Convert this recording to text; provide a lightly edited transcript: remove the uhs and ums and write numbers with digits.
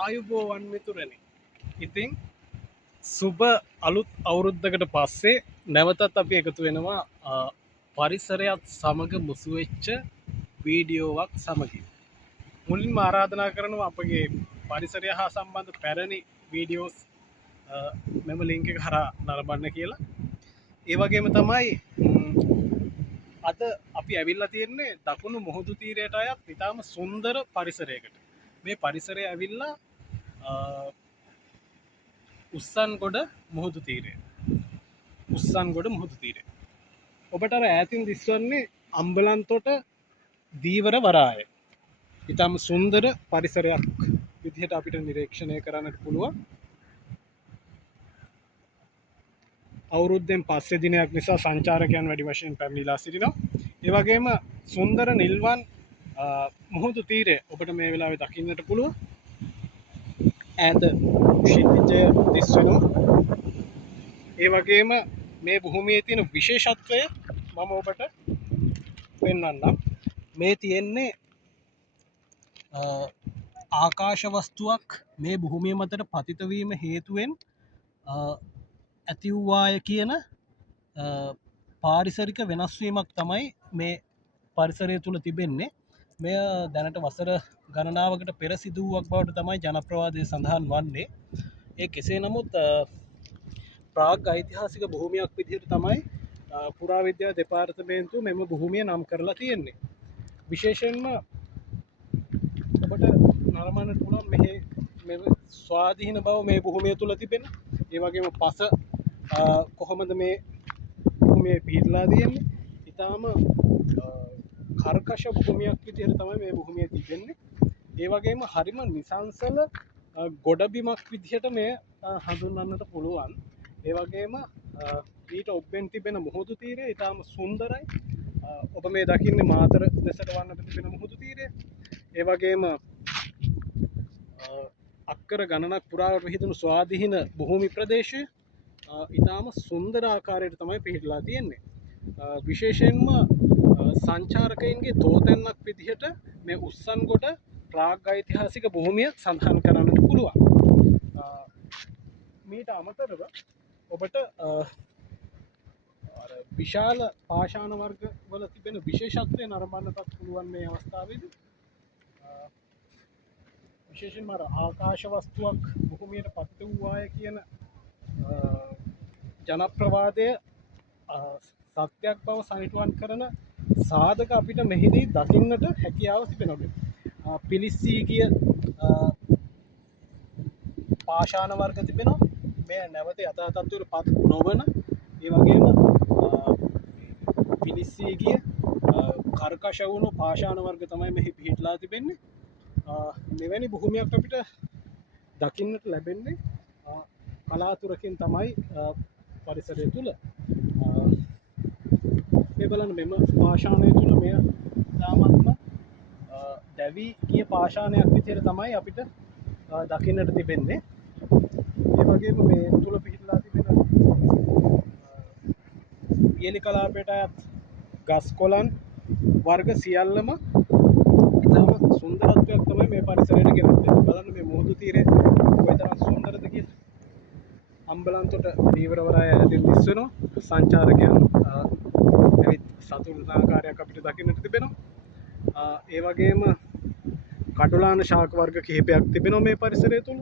ආයුබෝවන් මිතුරනි. ඉතින් සුබ අලුත් අවුරුද්දකට පස්සේ නැවතත් අපි එකතු වෙනවා පරිසරයත් සමග මුසුවෙච්ච වීඩියෝවක් සමගින්. මුලින්ම ආරාධනා කරනවා අපගේ පරිසරය හා සම්බන්ධ පැරණි වීඩියෝස් මෙම ලින්ක් එක හරහා නරඹන්න කියලා. ඒ වගේම තමයි අද අපි ඇවිල්ලා තියෙන්නේ දකුණු මුහුදු තීරයට අයත් ඉතාම සුන්දර පරිසරයකට. මේ පරිසරය ඇවිල්ලා උස්සන්ගොඩ මුහුදු තීරය. උස්සන්ගොඩ මුහුදු තීරය. ඔබට අර ඈතින් දිස්වන්නේ අම්බලන්තොට දීවර වරාය. ඉතාම සුන්දර පරිසරයක් විදිහට අපිට නිරීක්ෂණය කරන්නට පුළුවන්. අවුරුද්දෙන් පස්සේ දිනයක් නිසා සංචාරකයන් වැඩි වශයෙන් පැමිණිලා සිටිනවා. ඒ වගේම සුන්දර නිල්වන් මුහුදු තීරය ඔබට මේ වෙලාවේ දකින්නට පුළුවන්. ඈත ශිල්පිජය දිස්වෙනවා. ඒ වගේම මේ භූමියේ තියෙන විශේෂත්වය මම ඔබට පෙන්වන්නම්. මේ තියෙන්නේ ආකාශ වස්තුවක් මේ භූමිය මතට පතිත වීම හේතුවෙන් ඇති වූවාය කියන පාරිසරික වෙනස්වීමක් තමයි මේ පරිසරය තුළ තිබෙන්නේ. මෙය දැනට වසර ගණනාවකට පෙර සිදුවක් බවට තමයි ජනප්‍රවාදය සඳහන් වන්නේ. ඒ කෙසේ නමුත් ප්‍රාග් ඓතිහාසික භූමියක් විදිහට තමයි පුරාවිද්‍යා දෙපාර්තමේන්තුව මෙම භූමිය නම් කරලා තියෙන්නේ. විශේෂයෙන්ම ඔබට නරඹන්නට පුළුවන් මෙහි ස්වාධීන බව මේ භූමිය තුළ තිබෙන. ඒ වගේම පස කොහොමද මේ භූමිය පිහිටලා තියෙන්නේ. ඉතාම කර්කශ භූමියක් විදිහට තමයි මේ භූමිය තිබෙන්නේ. ඒ වගේම හරිම නිසංසල ගොඩබිමක් විදිහට මේ හඳුන්වන්නට පුළුවන්. ඒ වගේම ඊට ඔබ්බෙන් තිබෙන මුහුදු තීරය ඉතාම සුන්දරයි. ඔබ මේ දකින්නේ මාතර දෙසට වන්නට තිබෙන මුහුදු තීරය. ඒ වගේම අක්කර ගණනක් පුරාවට පිහිටුණු ස්වාධීන භූමි ප්‍රදේශය ඉතාම සුන්දර ආකාරයට තමයි පිහිටලා තියෙන්නේ. විශේෂයෙන්ම සංචාරකයන්ගේ තෝතැන්නක් විදිහට මේ උස්සන්ගොඩ ප්‍රාග් ඓතිහාසික භූමිය සඳහන් කරන්නට පුළුවන්. මීට අමතරව ඔබට විශාල පාෂාණ වර්ග වල තිබෙන විශේෂත්වය නරඹන්නටත් පුළුවන් මේ අවස්ථාවේදී. විශේෂයෙන්ම ආකාශ වස්තුවක් භූමියට පතිත වූවාය කියන ජනප්‍රවාදය සත්‍යයක් බව සනිටුවන් කරන සාධක අපිට මෙහිදී දකින්නට හැකියාව තිබෙනවා. පිලිස්සී ගිය පාෂාණ වර්ග තිබෙනවා. මේ නැවත යථා තත්ත්වයට පත් නොවන, ඒ වගේම පිලිස්සී ගිය කර්කශ වුණු පාෂාණ වර්ග තමයි මෙහි පිහිටලා තිබෙන්නේ. මෙවැනි භූමියක් අපිට දකින්නට ලැබෙන්නේ කලාතුරකින් තමයි පරිසරය තුළ. මේ බලන්න මෙම පාෂාණය තුළ මෙය තාමත්ම දැවී ගිය පාෂාණයක් විදිහට තමයි අපිට දකින්නට තිබෙන්නේ. ඒ වගේම මේ තුළ පිහිටලා තිබෙන පියලි කලාපයට අයත් ගස් කොළන් වර්ග සියල්ලම ඉතාම සුන්දරත්වයක් තමයි මේ පරිසරයට ගෙනත්. බලන්න මේ මුහුදු තීරය කොයිතරම් සුන්දරද කියලා. අම්බලන්තොට දීවර වරාය ඇතින් දිස්වෙනවා. සංචාරකයන් ඇවිත් සතුටුන ආකාරයක් අපිට දකින්නට තිබෙනවා. ඒ වගේම කටුලාන ශාක වර්ග කිහිපයක් තිබෙනවා මේ පරිසරය තුළ.